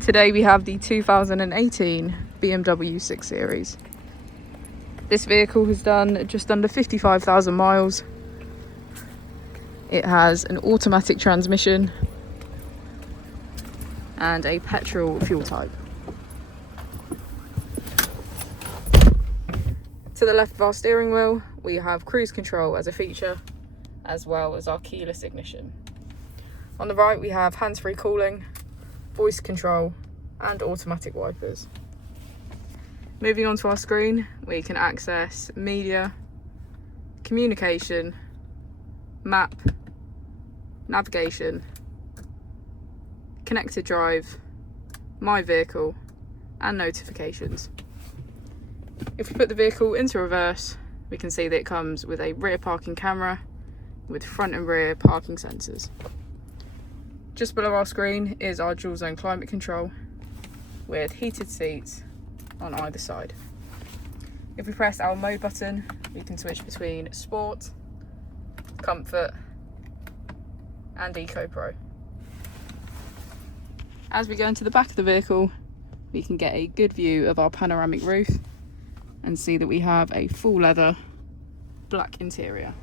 Today we have the 2018 BMW 6 Series. This vehicle has done just under 55,000 miles. It has an automatic transmission and a petrol fuel type. To the left of our steering wheel, we have cruise control as a feature, as well as our keyless ignition. On the right, we have hands-free cooling, voice control, and automatic wipers. Moving on to our screen, we can access media, communication, map, navigation, connected drive, my vehicle, and notifications. If we put the vehicle into reverse, we can see that it comes with a rear parking camera with front and rear parking sensors. Just below our screen is our dual zone climate control with heated seats on either side. If we press our mode button, we can switch between sport, comfort, and Eco Pro. As we go into the back of the vehicle, we can get a good view of our panoramic roof and see that we have a full leather black interior.